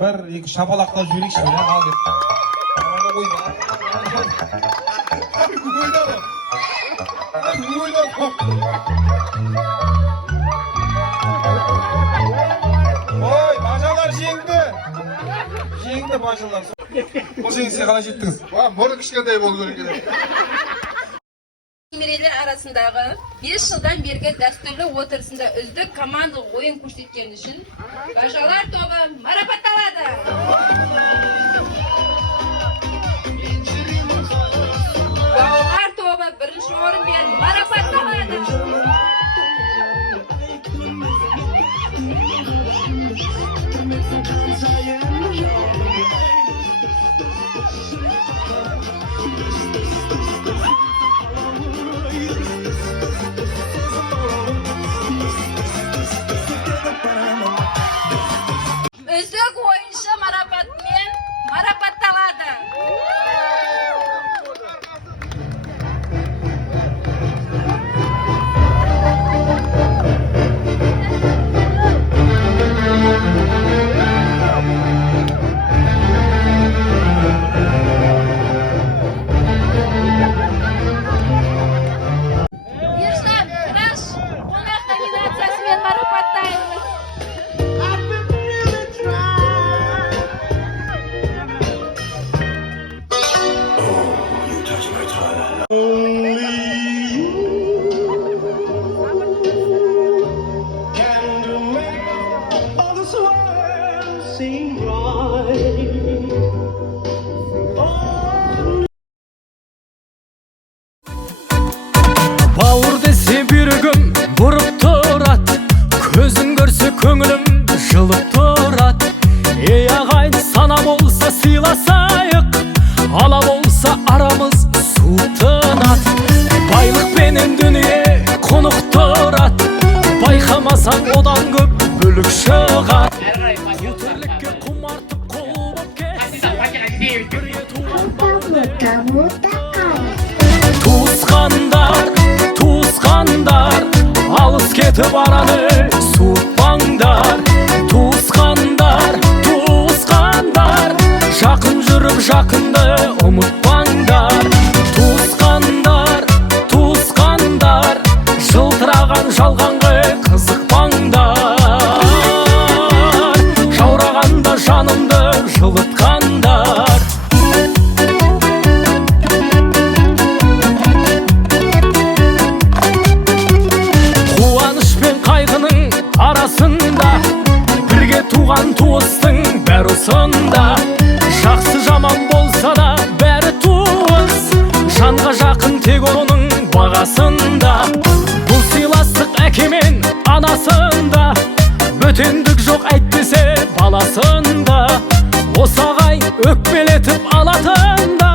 Bir iki şapalakla jürik şöyle al git. Oy, başalar jengdi. Jengdi başalar. O size kalay jettiniz. Moruk kişilerden oldu öyle. Немерелер арасындағы 5 жылдан бергі дәстүрлі отырысында үздік командалық ойын көрсеткен үшін Бажалар тобы марапатталады. Балалар тобы бірінші орынмен марапатталады. Үздік ойыншы марапатымен марапатталады. Ержан, Раш, қонақ номинациясымен марапаттаймыз. Бауыр десе бүйрегім бұрып тұрат, көзің көрсе көңілім жылып тұрат. Ей ағайын, сана болса сыйласайық, ала болса арамыз суытынат. Байлықпенен дүние қонық тұрат, байқамасаң одан көп бөлік шығат. Өтірлікке құмартып қол боп кез, бірге туған туысқандар, туысқандар, алыс кетіп араны суытпаңдар. Туысқандар, туысқандар, жақын жүріп жақынды ұмытпаңдар. Туысқандар, туысқандар, жылтыраған жалғанғы қызықпаңдар. Жаурағанда жанымды жылытқандар. Арасында бірге туған туыстың бәрі осында. Жақсы жаман болса да бәрі туыс, жанға жақын тек оның бағасында. Бұл сыйластық әке мен анасында, бөтендік жоқ әйтпесе баласында. Осы ағай өкпелетіп алатында.